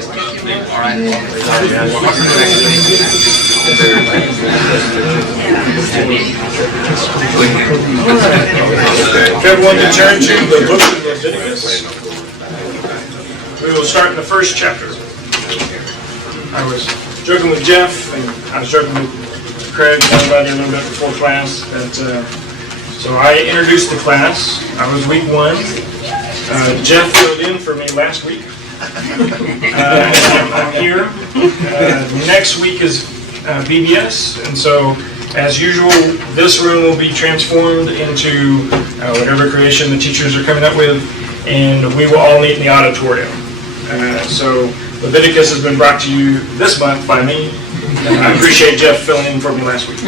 If everyone can turn to the book of Leviticus, we will start in the first chapter. I was joking with Jeff, and I was joking with Craig, everybody a little bit before class. So I introduced the class. I was week 1. Jeff filled in for me last week. I'm here. Next week is VBS, and so as usual, this room will be transformed into whatever creation the teachers are coming up with, and we will all meet in the auditorium. So Leviticus has been brought to you this month by me. I appreciate Jeff filling in for me last week.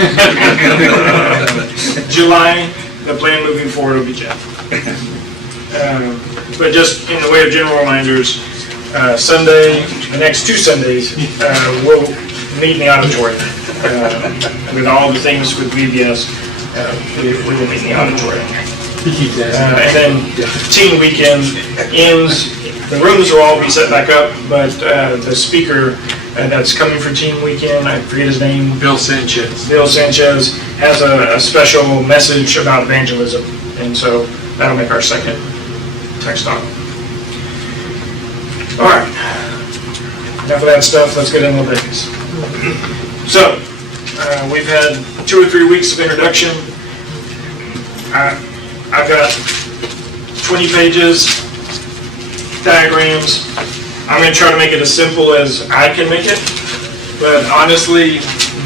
July, the plan moving forward will be Jeff. But just in the way of general reminders, Sunday, the next 2 Sundays, we'll meet in the auditorium. With all the things with VBS, we will meet in the auditorium. And then Teen Weekend ends. The rooms will all be set back up, but the speaker that's coming for Teen Weekend, I forget his name. Bill Sanchez. Bill Sanchez has a special message about evangelism, and so that'll make our second text talk. All right. Enough of that stuff. Let's get into Leviticus. So, we've had 2 or 3 weeks of introduction. I've got 20 pages, diagrams. I'm going to try to make it as simple as I can make it, but honestly,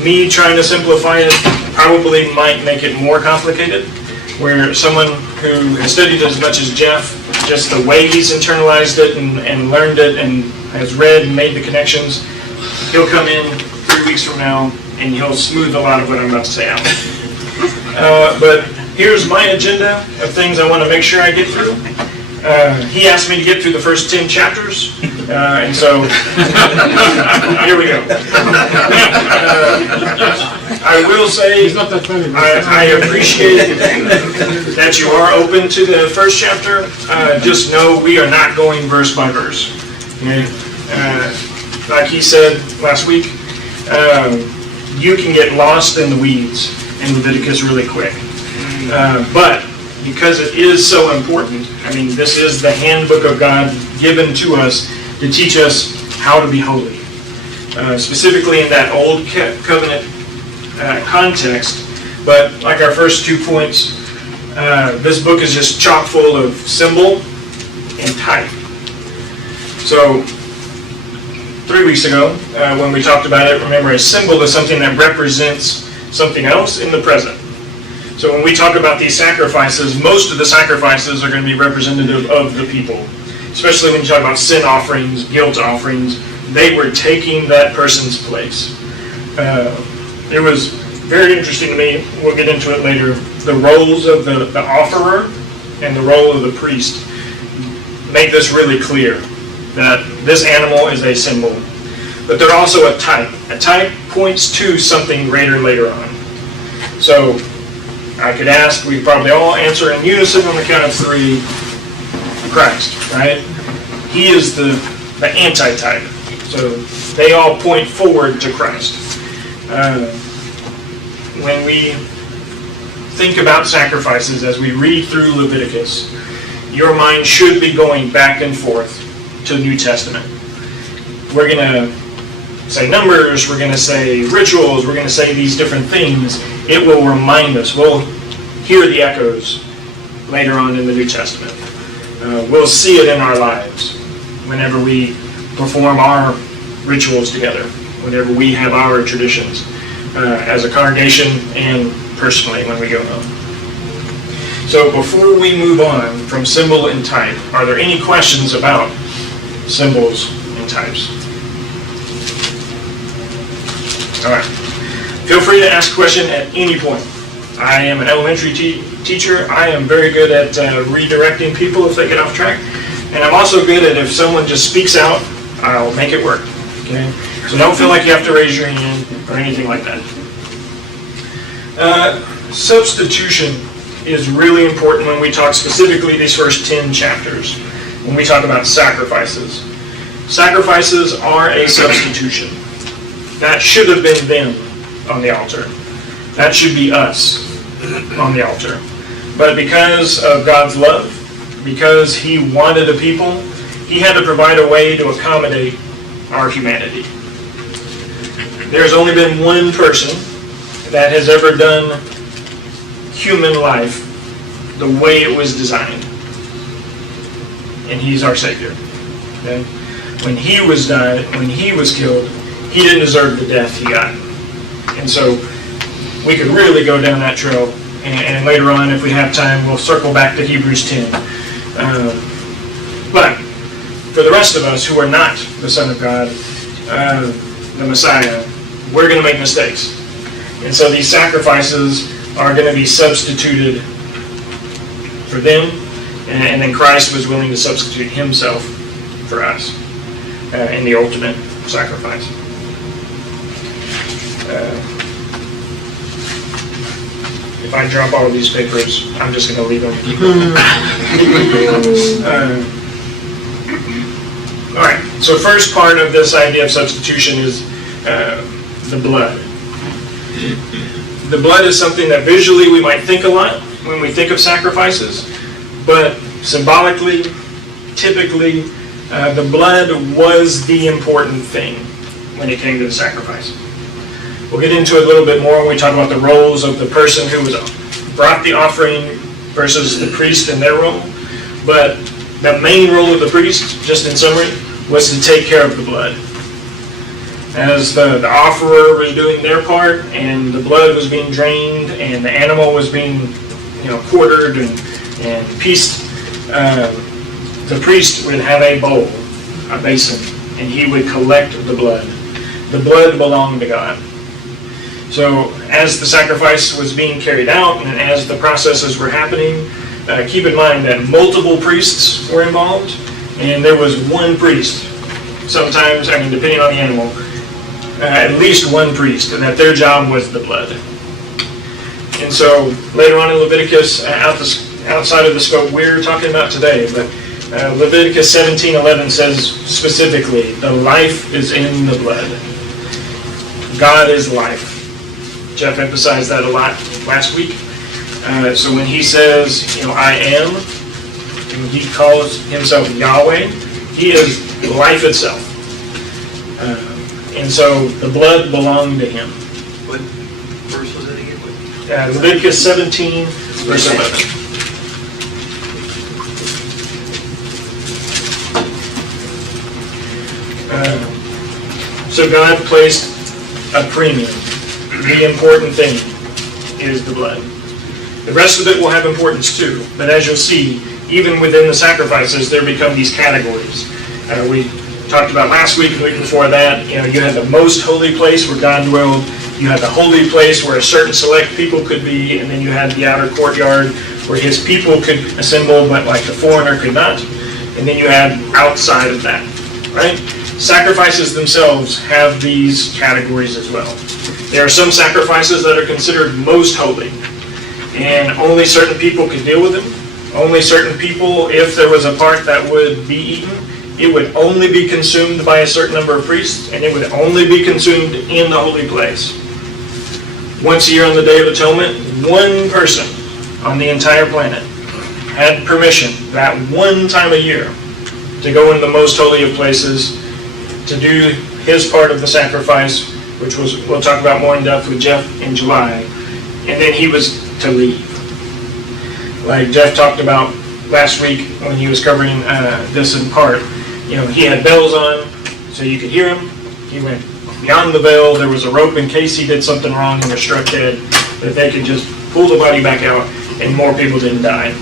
me trying to simplify it probably might make it more complicated, where someone who has studied as much as Jeff, just the way he's internalized it and learned it and has read and made the connections, he'll come in 3 weeks from now and he'll smooth a lot of what I'm about to say out. But here's my agenda of things I want to make sure I get through. He asked me to get through the first 10 chapters, and so here we go. I will say I appreciate that you are open to the first chapter. Just know we are not going verse by verse. Okay? Like he said last week, you can get lost in the weeds in Leviticus really quick. But because it is so important, I mean, this is the handbook of God given to us to teach us how to be holy. Specifically in that old covenant context, but like our first 2 points, this book is just chock full of symbol and type. So 3 weeks ago, when we talked about it, remember, a symbol is something that represents something else in the present. So when we talk about these sacrifices, most of the sacrifices are going to be representative of the people. Especially when you talk about sin offerings, guilt offerings, they were taking that person's place. It was very interesting to me, we'll get into it later, the roles of the offerer and the role of the priest make this really clear, that this animal is a symbol. But they're also a type. A type points to something greater later on. So I could ask, we probably all answer in unison on the count of 3, Christ, right? He is the anti-type. So they all point forward to Christ. When we think about sacrifices as we read through Leviticus, your mind should be going back and forth to the New Testament. We're going to say numbers, we're going to say rituals, we're going to say these different things. It will remind us. We'll hear the echoes later on in the New Testament. We'll see it in our lives whenever we perform our rituals together, whenever we have our traditions as a congregation and personally when we go home. So before we move on from symbol and type, are there any questions about symbols and types? All right. Feel free to ask a question at any point. I am an elementary teacher. I am very good at redirecting people if they get off track. And I'm also good at, if someone just speaks out, I'll make it work. Okay? So don't feel like you have to raise your hand or anything like that. Substitution is really important when we talk specifically these first 10 chapters, when we talk about sacrifices. Sacrifices are a substitution. That should have been them on the altar. That should be us on the altar. But because of God's love, because He wanted a people, He had to provide a way to accommodate our humanity. There's only been one person that has ever done human life the way it was designed. And He's our Savior. Okay? When He was died, when He was killed, He didn't deserve the death He got. And so we could really go down that trail. And later on, if we have time, we'll circle back to Hebrews 10. But for the rest of us who are not the Son of God, the Messiah, we're going to make mistakes. And so these sacrifices are going to be substituted for them, and then Christ was willing to substitute Himself for us in the ultimate sacrifice. If I drop all of these papers, I'm just going to leave them and keep going. All right, so first part of this idea of substitution is the blood. The blood is something that visually we might think a lot when we think of sacrifices, but symbolically, typically, the blood was the important thing when it came to the sacrifice. We'll get into it a little bit more when we talk about the roles of the person who brought the offering versus the priest in their role. But the main role of the priest, just in summary, was to take care of the blood. As the offerer was doing their part, and the blood was being drained, and the animal was being, quartered and pieced, the priest would have a bowl, a basin, and he would collect the blood. The blood belonged to God. So as the sacrifice was being carried out, and as the processes were happening, keep in mind that multiple priests were involved, and there was one priest. Sometimes, depending on the animal, at least one priest, and that their job was the blood. And so later on in Leviticus, outside of the scope we're talking about today, but Leviticus 17:11 says specifically, the life is in the blood. God is life. Jeff emphasized that a lot last week. So when he says, I am, and he calls himself Yahweh, he is life itself. And so the blood belonged to him. What verse was that again? Leviticus 17, verse 11. So God placed a premium. The important thing is the blood. The rest of it will have importance too, but as you'll see, even within the sacrifices, there become these categories. We talked about last week and the week before that, you had the most holy place where God dwelled, you had the holy place where a certain select people could be, and then you had the outer courtyard where His people could assemble, but like the foreigner could not, and then you had outside of that, right? Sacrifices themselves have these categories as well. There are some sacrifices that are considered most holy, and only certain people could deal with them. Only certain people, if there was a part that would be eaten, it would only be consumed by a certain number of priests, and it would only be consumed in the holy place. Once a year on the Day of Atonement, one person on the entire planet had permission that one time a year to go into the most holy of places to do his part of the sacrifice, which we'll talk about more in depth with Jeff in July, and then he was to leave. Like Jeff talked about last week when he was covering this in part, he had bells on so you could hear him. He went beyond the veil. There was a rope in case he did something wrong and was struck dead, that they could just pull the body back out and more people didn't die.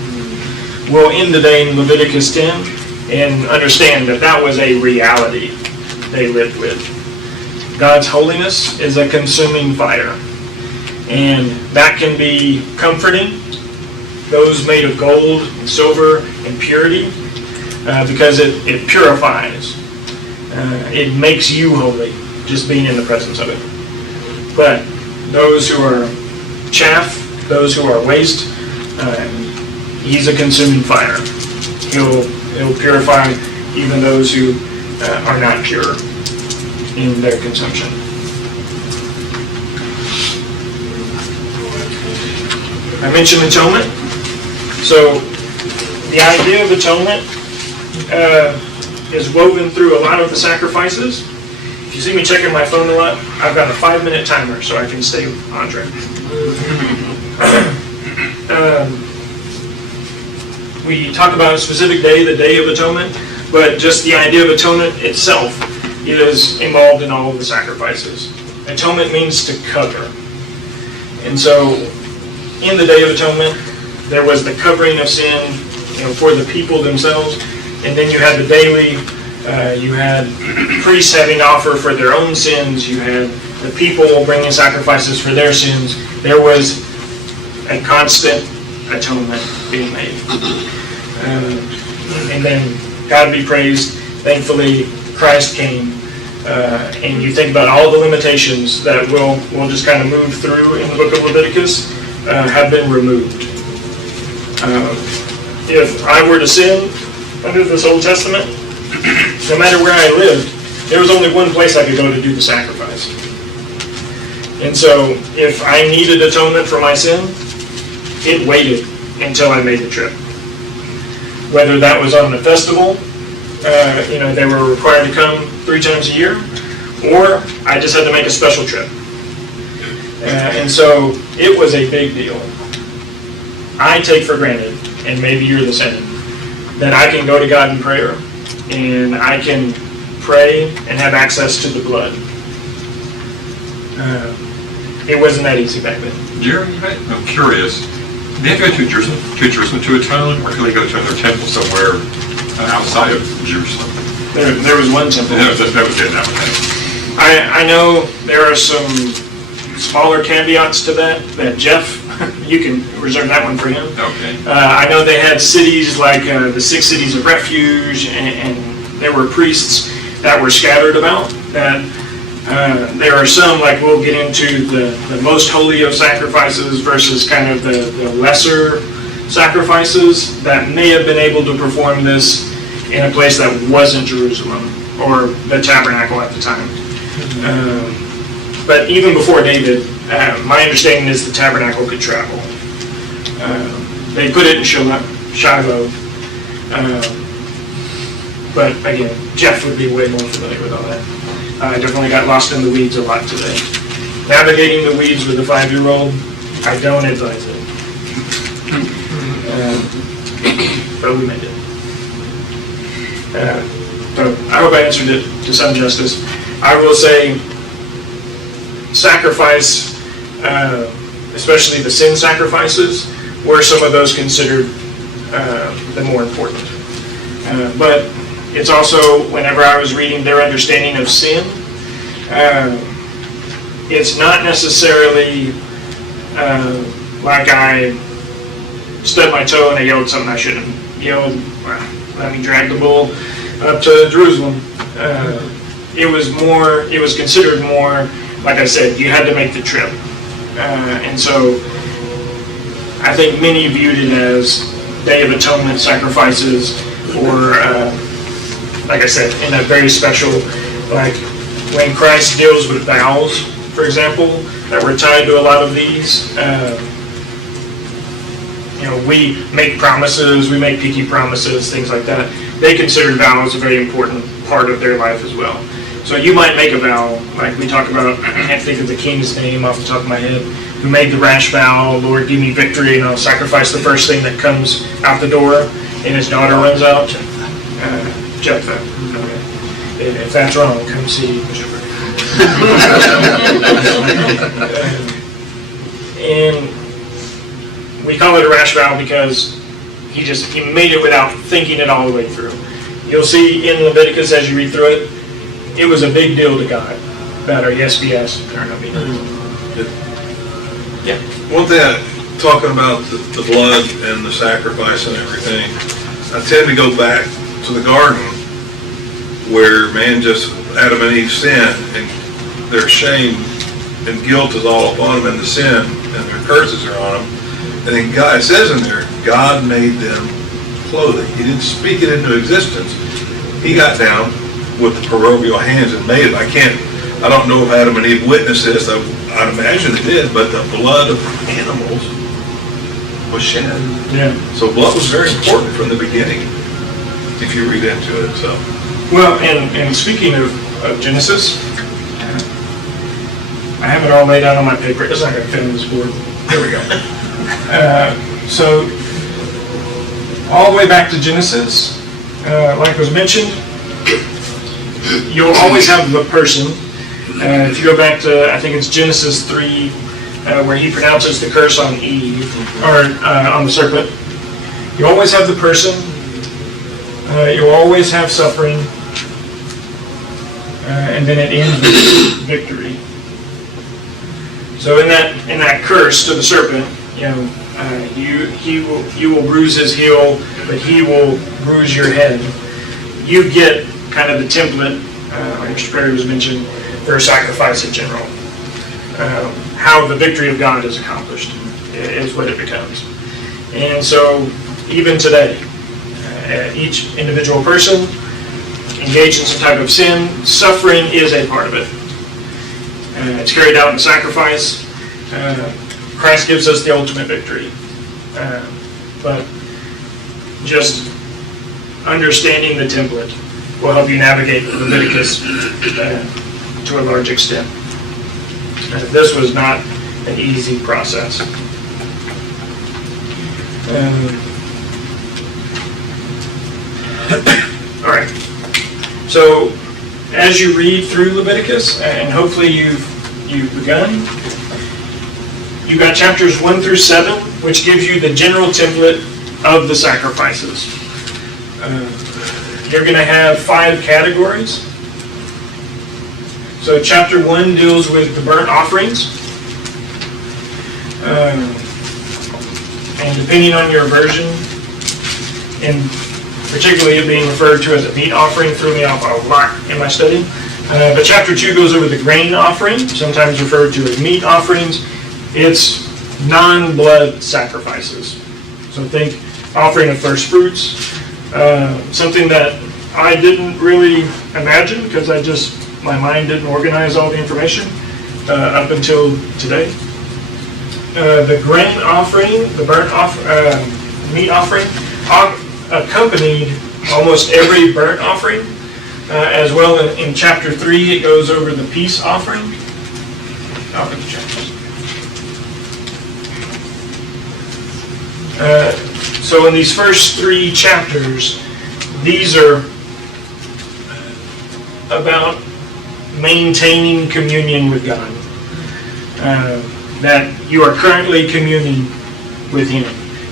We'll end today in Leviticus 10 and understand that that was a reality they lived with. God's holiness is a consuming fire, and that can be comforting, those made of gold and silver and purity, because it purifies. It makes you holy, just being in the presence of it. But those who are chaff, those who are waste, He's a consuming fire. He'll purify even those who are not pure in their consumption. I mentioned atonement. So the idea of atonement is woven through a lot of the sacrifices. If you see me checking my phone a lot, I've got a 5-minute timer so I can stay on track. We talk about a specific day, the Day of Atonement, but just the idea of atonement itself is involved in all of the sacrifices. Atonement means to cover. And so in the Day of Atonement, there was the covering of sin, for the people themselves, and then you had the daily, you had priests having to offer for their own sins, you had the people bringing sacrifices for their sins. There was a constant atonement being made. And then, God be praised, thankfully Christ came, and you think about all the limitations that we'll just kind of move through in the book of Leviticus, have been removed. If I were to sin under this Old Testament, no matter where I lived, there was only one place I could go to do the sacrifice. And so if I needed atonement for my sin, it waited until I made the trip. Whether that was on the festival, they were required to come 3 times a year, or I just had to make a special trip. And so it was a big deal. I take for granted, and maybe you're the same, that I can go to God in prayer, and I can pray and have access to the blood. It wasn't that easy back then. Jeremy, I'm curious. They have to go to Jerusalem to atone, or can they go to another temple somewhere outside of Jerusalem? There was one temple. That was good. That was I know there are some smaller caveats to that Jeff, you can reserve that one for him. Okay. I know they had cities like the 6 cities of refuge, and there were priests that were scattered about. That there are some, like we'll get into the most holy of sacrifices versus kind of the lesser sacrifices that may have been able to perform this in a place that wasn't Jerusalem or the tabernacle at the time. But even before David, my understanding is the tabernacle could travel. They put it in Shiloh. But again, Jeff would be way more familiar with all that. I definitely got lost in the weeds a lot today. Navigating the weeds with a 5-year-old, I don't advise it. But we made it. So I hope I answered it to some justice. I will say sacrifice, especially the sin sacrifices, were some of those considered the more important. But it's also, whenever I was reading their understanding of sin, it's not necessarily like I stubbed my toe and I yelled something I shouldn't have yelled. Let me drag the bull up to Jerusalem. It was considered more, like I said, you had to make the trip. And so I think many viewed it as Day of Atonement sacrifices, or like I said, in a very special, like when Christ deals with vows, for example, that were tied to a lot of these. We make promises, we make picky promises, things like that. They considered vows a very important part of their life as well. So you might make a vow, like we talk about, I can't think of the king's name off the top of my head, who made the rash vow, Lord, give me victory, and I'll sacrifice the first thing that comes out the door, and his daughter runs out. Jephthah. Okay. If that's wrong, come see Bishop. And we call it a rash vow because he made it without thinking it all the way through. You'll see in Leviticus as you read through it, it was a big deal to God about our yes be yes, our no be no. Yeah. One thing, talking about the blood and the sacrifice and everything, I tend to go back to the garden where Adam and Eve sinned, and their shame and guilt is all upon them, and the sin and their curses are on them. And then God, it says in there, God made them clothing. He didn't speak it into existence. He got down with the proverbial hands and made it. I don't know if Adam and Eve witnessed this. I'd imagine they did, but the blood of animals was shed. Yeah. So blood was very important from the beginning, if you read into it. So. Well, and speaking of Genesis, I have it all laid out on my paper. It's not going to fit on this board. There we go. So, all the way back to Genesis, like was mentioned, you'll always have the person. If you go back to, I think it's Genesis 3, where he pronounces the curse on Eve, or on the serpent, you always have the person. You'll always have suffering, and then it ends with victory. So in that curse to the serpent, you will bruise his heel, but he will bruise your head. You get kind of the template, like Mr. Perry was mentioned, for a sacrifice in general. How the victory of God is accomplished is what it becomes. And so even today, each individual person engaged in some type of sin, suffering is a part of it. It's carried out in sacrifice. Christ gives us the ultimate victory. But just understanding the template will help you navigate Leviticus to a large extent. This was not an easy process. All right. So, as you read through Leviticus, and hopefully you've begun, you've got chapters 1 through 7, which gives you the general template of the sacrifices. You're going to have 5 categories. So chapter 1 deals with the burnt offerings. And depending on your version, and particularly it being referred to as a meat offering, threw me off a lot in my study. But chapter 2 goes over the grain offering, sometimes referred to as meat offerings. It's non-blood sacrifices. So think offering of first fruits, something that I didn't really imagine because my mind didn't organize all the information up until today. The grain offering, the burnt meat offering, accompanied almost every burnt offering. As well in chapter 3, it goes over the peace offering. I'll put the chapters. So in these first 3 chapters, these are about maintaining communion with God. That you are currently communing with Him.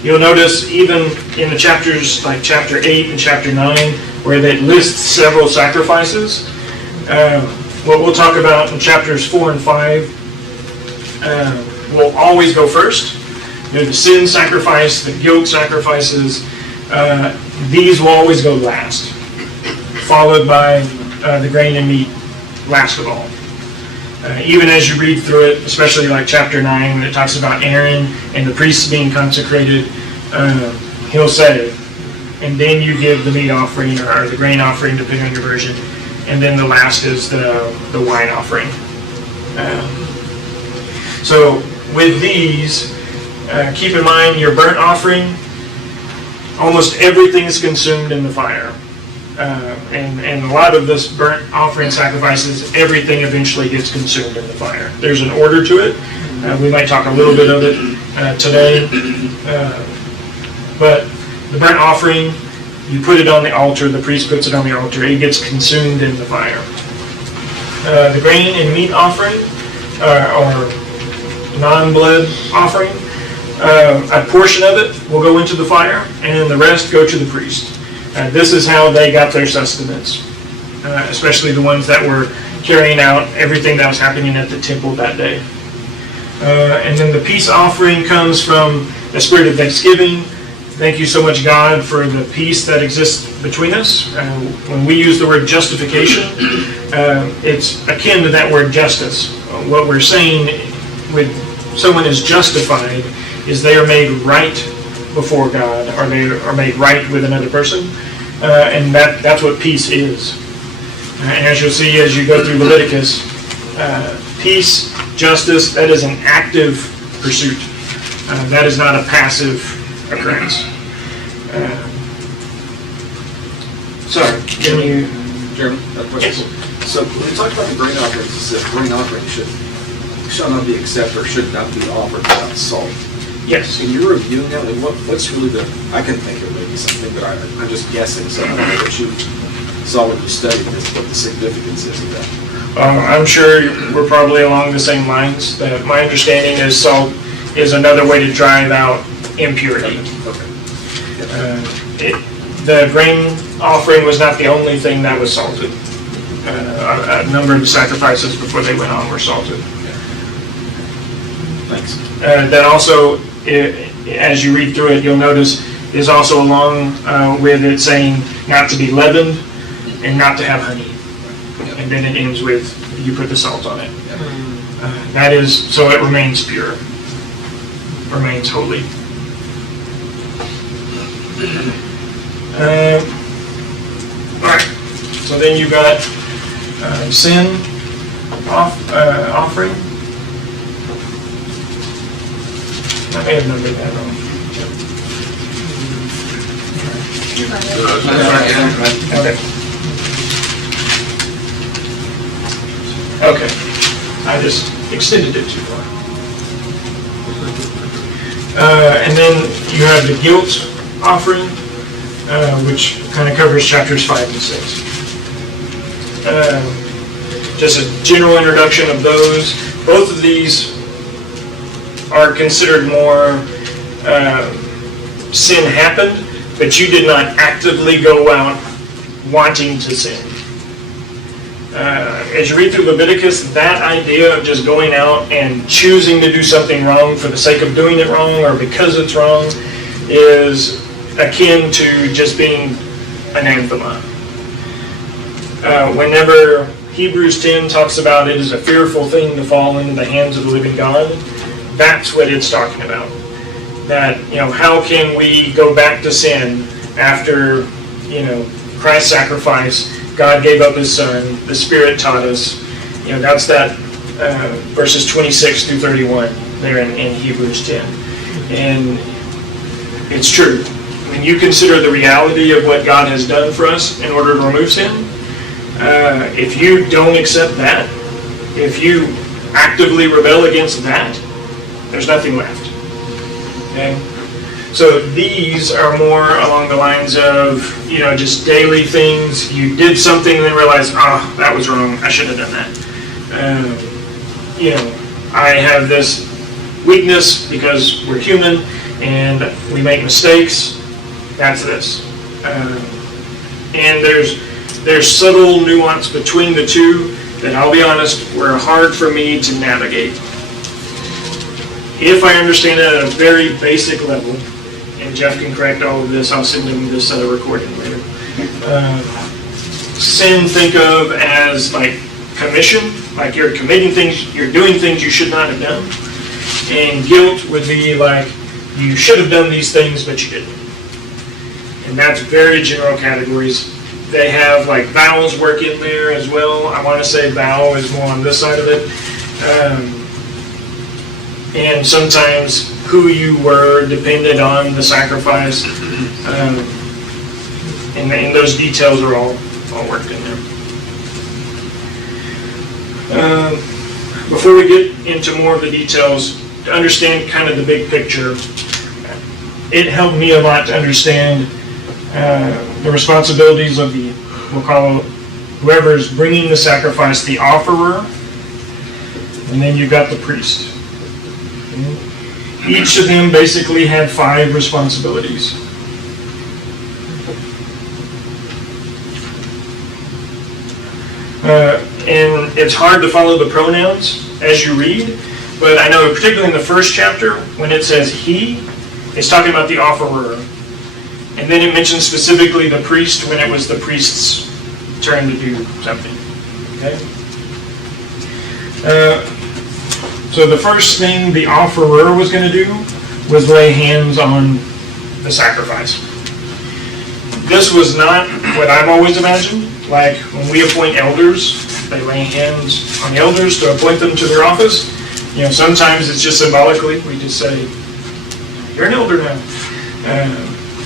You'll notice even in the chapters like chapter 8 and chapter 9, where they list several sacrifices. What we'll talk about in chapters 4 and 5 will always go first. The sin sacrifice, the guilt sacrifices, these will always go last, followed by the grain and meat last of all. Even as you read through it, especially like chapter 9, when it talks about Aaron and the priests being consecrated, he'll say, and then you give the meat offering or the grain offering, depending on your version, and then the last is the wine offering. So with these, keep in mind your burnt offering, almost everything is consumed in the fire. And a lot of this burnt offering sacrifices, everything eventually gets consumed in the fire. There's an order to it. We might talk a little bit of it today. But the burnt offering, you put it on the altar, the priest puts it on the altar, it gets consumed in the fire. The grain and meat offering, or non-blood offering, a portion of it will go into the fire, and the rest go to the priest. This is how they got their sustenance, especially the ones that were carrying out everything that was happening at the temple that day. And then the peace offering comes from the spirit of thanksgiving. Thank you so much, God, for the peace that exists between us. When we use the word justification, it's akin to that word justice. What we're saying with someone is justified is they are made right before God, or they are made right with another person, and that's what peace is. And as you'll see as you go through Leviticus, peace, justice, that is an active pursuit. That is not a passive occurrence. Sorry, can you? Jeremy, a question. So when we talk about the grain offerings, it says grain offering shall not be accepted or should not be offered without salt. Yes. In your reviewing that, like what's really the, I can think of maybe something, but I'm just guessing, so I don't know what you saw when you studied this, what the significance is of that. I'm sure we're probably along the same lines. My understanding is salt is another way to drive out impurity. Okay. The grain offering was not the only thing that was salted. A number of the sacrifices before they went on were salted. Thanks. That also, as you read through it, you'll notice is also along with it saying not to be leavened and not to have honey. And then it ends with you put the salt on it. That is, so it remains pure, remains holy. All right, so then you've got sin offering. I may have numbered that wrong. Okay. Okay. I just extended it too far. And then you have the guilt offering, which kind of covers chapters 5 and 6. Just a general introduction of those. Both of these are considered more sin happened, but you did not actively go out wanting to sin. As you read through Leviticus, that idea of just going out and choosing to do something wrong for the sake of doing it wrong or because it's wrong is akin to just being anathema. Whenever Hebrews 10 talks about it is a fearful thing to fall into the hands of the living God, that's what it's talking about. That, how can we go back to sin after, Christ's sacrifice, God gave up his son, the Spirit taught us. That's that verses 26 through 31 there in Hebrews 10. And it's true. When you consider the reality of what God has done for us in order to remove sin, if you don't accept that, if you actively rebel against that, there's nothing left. Okay? So these are more along the lines of, just daily things. You did something and then realized, that was wrong. I shouldn't have done that. I have this weakness because we're human and we make mistakes. That's this. And there's subtle nuance between the two that, I'll be honest, were hard for me to navigate. If I understand it at a very basic level, and Jeff can correct all of this, I'll send him this recording later. Sin, think of as like commission, like you're committing things, you're doing things you should not have done. And guilt would be like you should have done these things, but you didn't. And that's very general categories. They have like vowels work in there as well. I want to say vow is more on this side of it. And sometimes who you were depended on the sacrifice. And those details are all worked in there. Before we get into more of the details, to understand kind of the big picture, it helped me a lot to understand the responsibilities of we'll call it whoever's bringing the sacrifice, the offerer, and then you've got the priest. Each of them basically had 5 responsibilities. And it's hard to follow the pronouns as you read, but I know particularly in the first chapter, when it says he, it's talking about the offerer. And then it mentions specifically the priest when it was the priest's turn to do something. Okay? So the first thing the offerer was going to do was lay hands on the sacrifice. This was not what I've always imagined. Like when we appoint elders, they lay hands on the elders to appoint them to their office. Sometimes it's just symbolically. We just say, you're an elder now.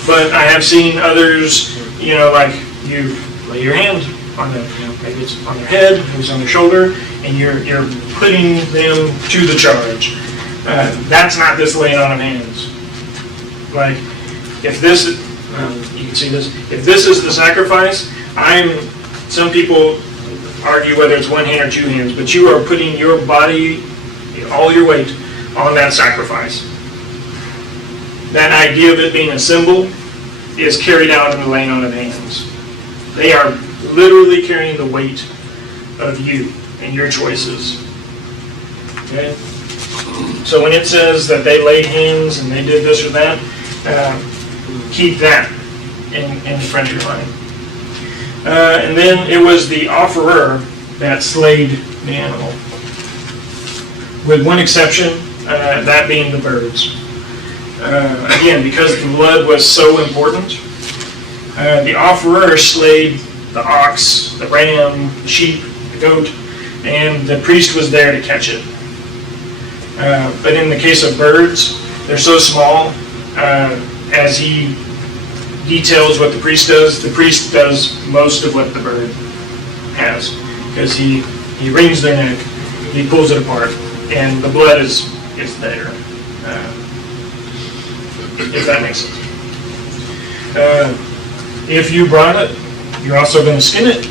But I have seen others, like you lay your hand on them, maybe it's on their head, maybe it's on their shoulder, and you're putting them to the charge. That's not this laying on of hands. Like, if this, you can see this, if this is the sacrifice, some people argue whether it's one hand or two hands, but you are putting your body, all your weight, on that sacrifice. That idea of it being a symbol is carried out in the laying on of hands. They are literally carrying the weight of you and your choices. Okay? So when it says that they laid hands and they did this or that, keep that in front of your mind. And then it was the offerer that slayed the animal. With one exception, that being the birds. Again, because the blood was so important, the offerer slayed the ox, the ram, the sheep, the goat, and the priest was there to catch it. But in the case of birds, they're so small, as he details what the priest does most of what the bird has, because he wrings their neck, he pulls it apart, and the blood is there, if that makes sense. If you brought it, you're also going to skin it.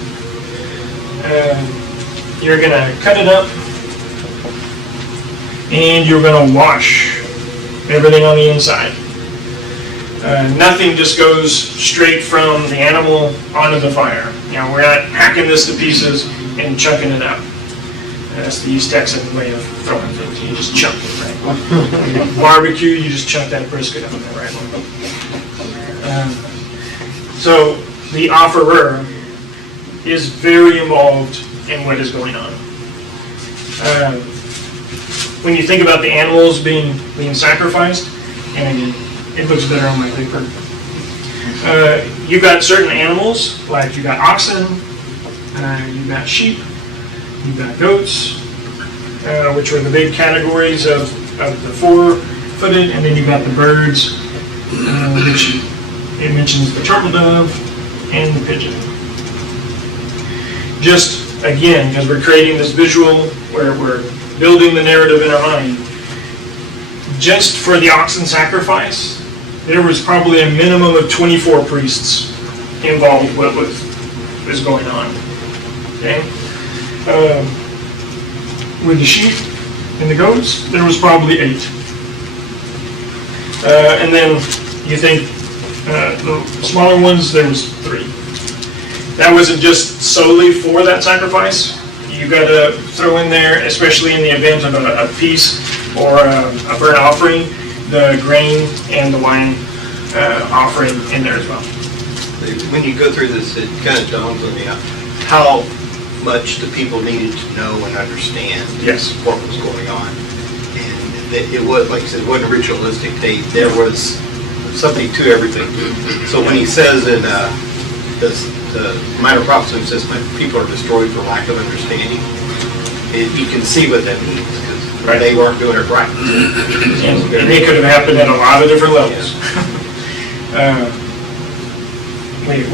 You're going to cut it up, and you're going to wash everything on the inside. Nothing just goes straight from the animal onto the fire. We're not hacking this to pieces and chucking it up. That's the East Texan way of throwing things. You just chuck it, right? Barbecue, you just chuck that brisket up there, right? So the offerer is very involved in what is going on. When you think about the animals being sacrificed, and it looks better on my paper. You've got certain animals, like you've got oxen, you've got sheep, you've got goats, which are the big categories of the four-footed, and then you've got the birds, which it mentions the turtle dove and the pigeon. Just, again, because we're creating this visual where we're building the narrative in our mind, just for the oxen sacrifice, there was probably a minimum of 24 priests involved with what was going on. Okay? With the sheep and the goats, there was probably 8. And then you think the smaller ones, there was 3. That wasn't just solely for that sacrifice. You got to throw in there, especially in the event of a peace or a burnt offering, the grain and the wine offering in there as well. When you go through this, it kind of dawns on me how much the people needed to know and understand what was going on. And it was, like you said, it wasn't ritualistic. There was something to everything. So when he says in the minor prophecy, says my people are destroyed for lack of understanding, you can see what that means, because they weren't doing it right. And it could have happened at a lot of different levels.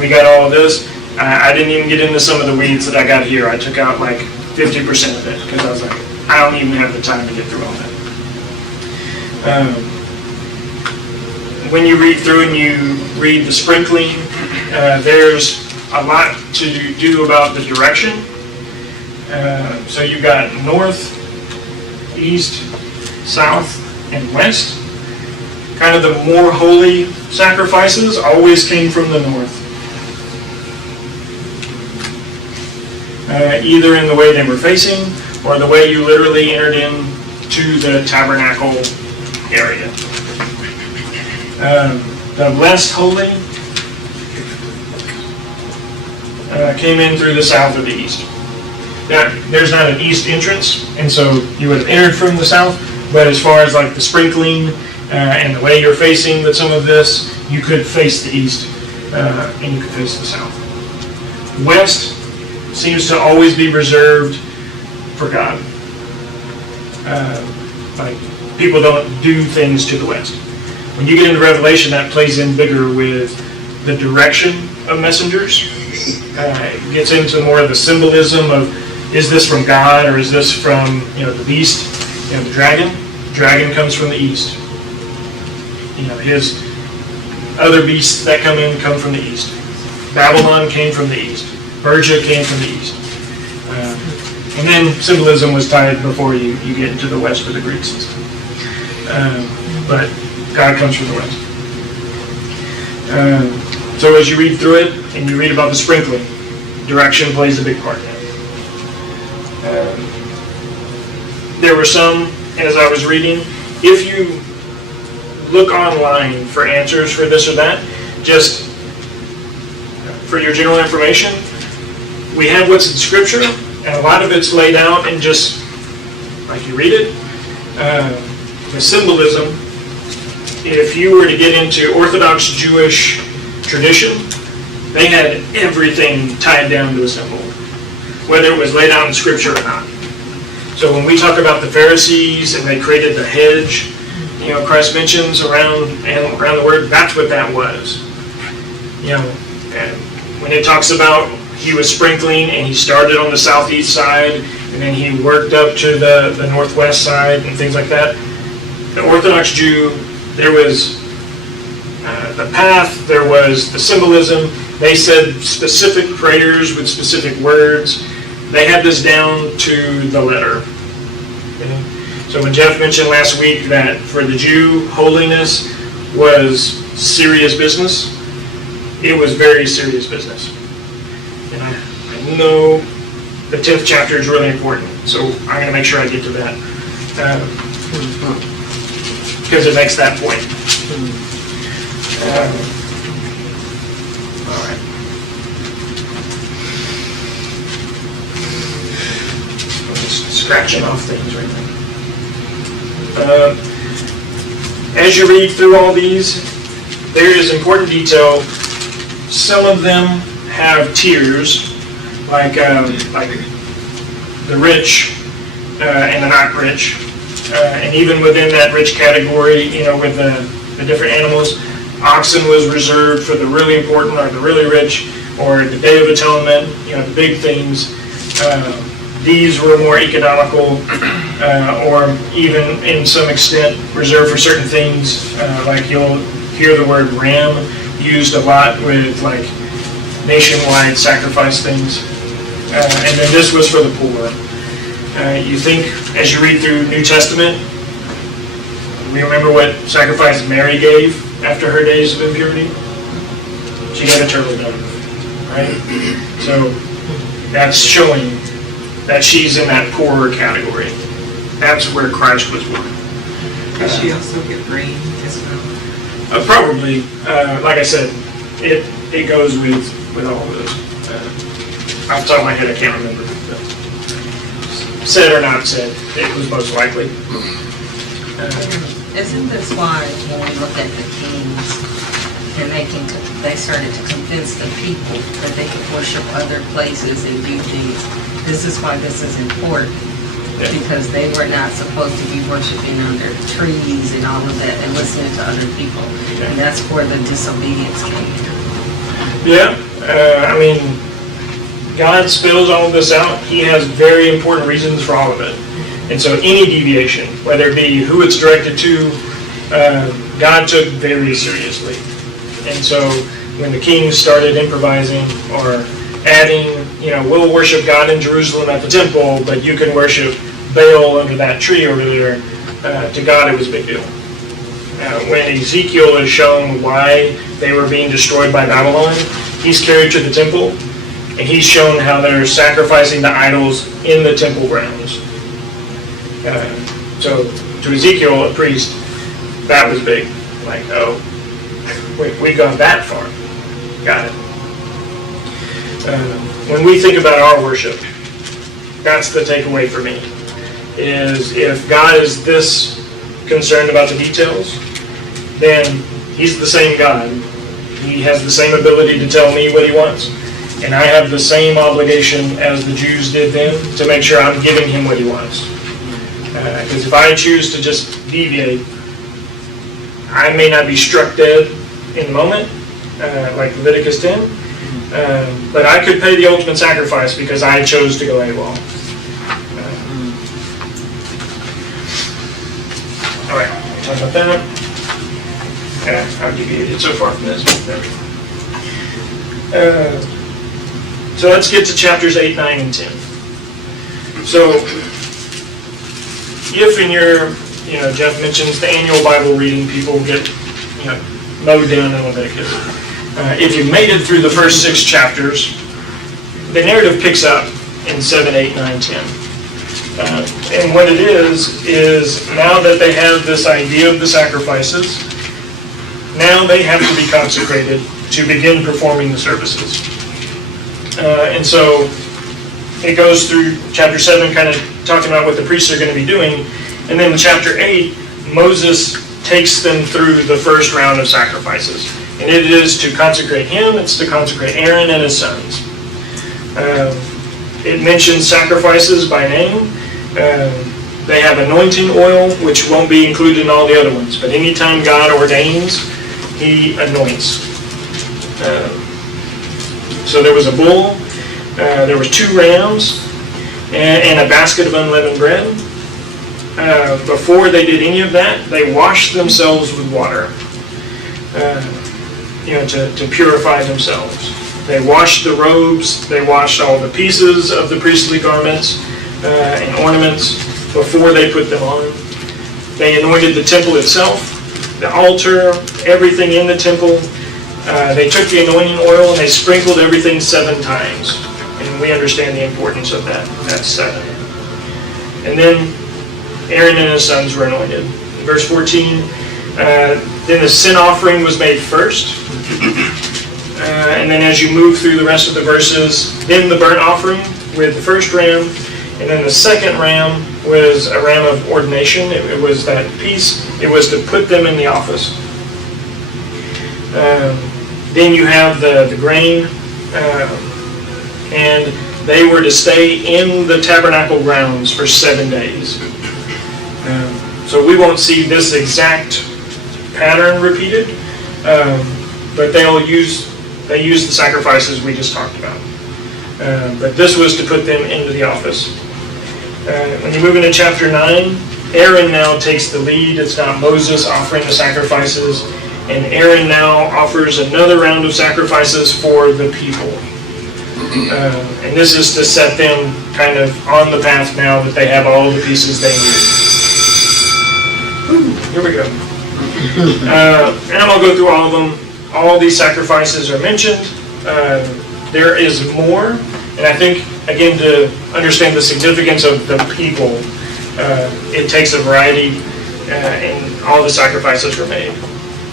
We got all of this. I didn't even get into some of the weeds that I got here. I took out like 50% of it, because I was like, I don't even have the time to get through all that. When you read through and you read the sprinkling, there's a lot to do about the direction. So you've got north, east, south, and west. Kind of the more holy sacrifices always came from the north. Either in the way they were facing, or the way you literally entered into the tabernacle area. The less holy came in through the south or the east. Now, there's not an east entrance, and so you would have entered from the south, but as far as like the sprinkling and the way you're facing with some of this, you could face the east and you can face the south. West seems to always be reserved for God. Like, people don't do things to the west. When you get into Revelation, that plays in bigger with the direction of messengers. It gets into more of the symbolism of, is this from God or is this from, the beast, the dragon? The dragon comes from the east. His other beasts that come from the east. Babylon came from the east. Persia came from the east. And then symbolism was tied before you get into the west with the Greek system. But God comes from the west. So as you read through it, and you read about the sprinkling, direction plays a big part in it. There were some, as I was reading, if you look online for answers for this or that, just for your general information, we have what's in Scripture, and a lot of it's laid out and just, like you read it, the symbolism. If you were to get into Orthodox Jewish tradition, they had everything tied down to a symbol, whether it was laid out in Scripture or not. So when we talk about the Pharisees and they created the hedge, Christ mentions around the word, that's what that was. And when it talks about he was sprinkling and he started on the southeast side and then he worked up to the northwest side and things like that, the Orthodox Jew, there was the path, there was the symbolism. They said specific prayers with specific words. They had this down to the letter. So when Jeff mentioned last week that for the Jew, holiness was serious business, it was very serious business. And I know the 10th chapter is really important, so I'm going to make sure I get to that. Because it makes that point. All right. I'm just scratching off things right now. As you read through all these, there is important detail. Some of them have tiers, like the rich and the not rich. And even within that rich category, with the different animals, oxen was reserved for the really important or the really rich, or the Day of Atonement, the big things. These were more economical, or even in some extent reserved for certain things. Like you'll hear the word ram used a lot with like nationwide sacrifice things. And then this was for the poor. You think, as you read through New Testament, we remember what sacrifice Mary gave after her days of impurity? She gave a turtle dove, right? So that's showing that she's in that poorer category. That's where Christ was born. Does she also get rain as well? Probably. Like I said, it goes with all of those. Off the top of my head, I can't remember. Said or not said, it was most likely. Isn't this why when we look at the kings and they started to convince the people that they could worship other places and do things? This is why this is important, because they were not supposed to be worshiping under trees and all of that and listening to other people. And that's where the disobedience came in. Yeah, God spells all of this out. He has very important reasons for all of it. And so any deviation, whether it be who it's directed to, God took very seriously. And so when the kings started improvising or adding, we'll worship God in Jerusalem at the temple, but you can worship Baal under that tree over there, to God it was a big deal. When Ezekiel is shown why they were being destroyed by Babylon, he's carried to the temple, and he's shown how they're sacrificing the idols in the temple grounds. So to Ezekiel, a priest, that was big. Like, oh, we got that far. Got it. When we think about our worship, that's the takeaway for me, is if God is this concerned about the details, then he's the same God He has the same ability to tell me what he wants. And I have the same obligation as the Jews did then to make sure I'm giving him what he wants. Because if I choose to just deviate, I may not be struck dead in the moment, like Leviticus 10, but I could pay the ultimate sacrifice because I chose to go AWOL. All right, talk about that. I've deviated so far from this. So let's get to chapters 8, 9, and 10. So, if in your, Jeff mentions the annual Bible reading, people get, mowed down in Leviticus. If you've made it through the first 6 chapters, the narrative picks up in 7, 8, 9, 10. And what it is now that they have this idea of the sacrifices, now they have to be consecrated to begin performing the services. And so it goes through chapter 7 kind of talking about what the priests are going to be doing. And then in chapter 8, Moses takes them through the first round of sacrifices. And it is to consecrate him, it's to consecrate Aaron and his sons. It mentions sacrifices by name. They have anointing oil, which won't be included in all the other ones. But anytime God ordains, he anoints. So there was a bull, there were 2 rams, and a basket of unleavened bread. Before they did any of that, they washed themselves with water, to purify themselves. They washed the robes, they washed all the pieces of the priestly garments and ornaments before they put them on. They anointed the temple itself, the altar, everything in the temple. They took the anointing oil and they sprinkled everything 7 times. And we understand the importance of that. That's 7. And then Aaron and his sons were anointed. In verse 14, then the sin offering was made first. And then as you move through the rest of the verses, then the burnt offering with the first ram, and then the second ram was a ram of ordination. It was that piece. It was to put them in the office. Then you have the grain, and they were to stay in the tabernacle grounds for 7 days. So we won't see this exact pattern repeated, but they use the sacrifices we just talked about. But this was to put them into the office. When you move into chapter 9, Aaron now takes the lead. It's not Moses offering the sacrifices, and Aaron now offers another round of sacrifices for the people. And this is to set them kind of on the path now that they have all the pieces they need. Here we go. And I'm going to go through all of them. All these sacrifices are mentioned. There is more, and I think, again, to understand the significance of the people, it takes a variety, and all the sacrifices were made.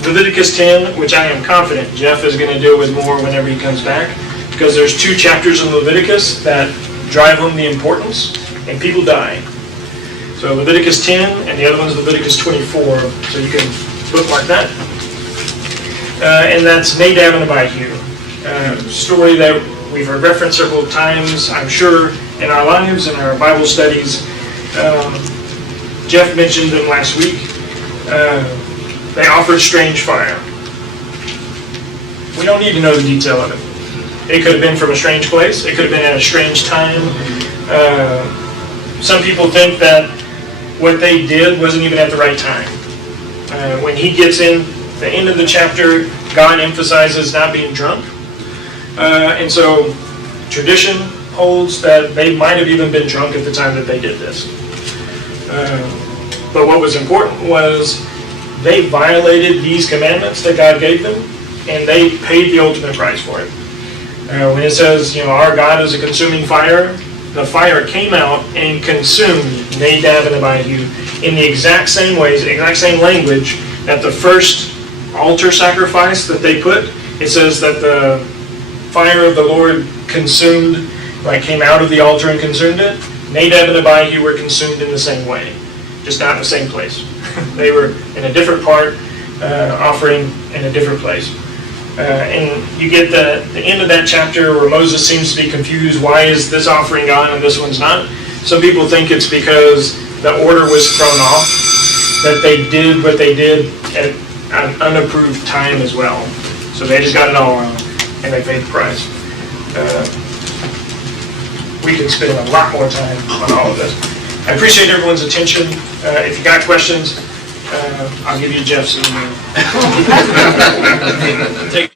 Leviticus 10, which I am confident Jeff is going to deal with more whenever he comes back, because there's 2 chapters in Leviticus that drive home the importance, and people die. So Leviticus 10, and the other one's Leviticus 24, so you can bookmark that. And that's Nadab and Abihu, story that we've heard referenced several times, I'm sure, in our lives, in our Bible studies. Jeff mentioned them last week. They offered strange fire. We don't need to know the detail of it. It could have been from a strange place. It could have been at a strange time. Some people think that what they did wasn't even at the right time. When he gets in the end of the chapter, God emphasizes not being drunk. And so tradition holds that they might have even been drunk at the time that they did this. But what was important was they violated these commandments that God gave them, and they paid the ultimate price for it. When it says, our God is a consuming fire, the fire came out and consumed Nadab and Abihu in the exact same ways, the exact same language that the first altar sacrifice that they put, it says that the fire of the Lord consumed, came out of the altar and consumed it. Nadab and Abihu were consumed in the same way, just not in the same place. They were in a different part, offering in a different place. And you get the end of that chapter where Moses seems to be confused. Why is this offering gone and this one's not? Some people think it's because the order was thrown off, that they did what they did at an unapproved time as well. So they just got it all wrong, and they paid the price. We could spend a lot more time on all of this. I appreciate everyone's attention. If you got questions, I'll give you Jeff's email. Take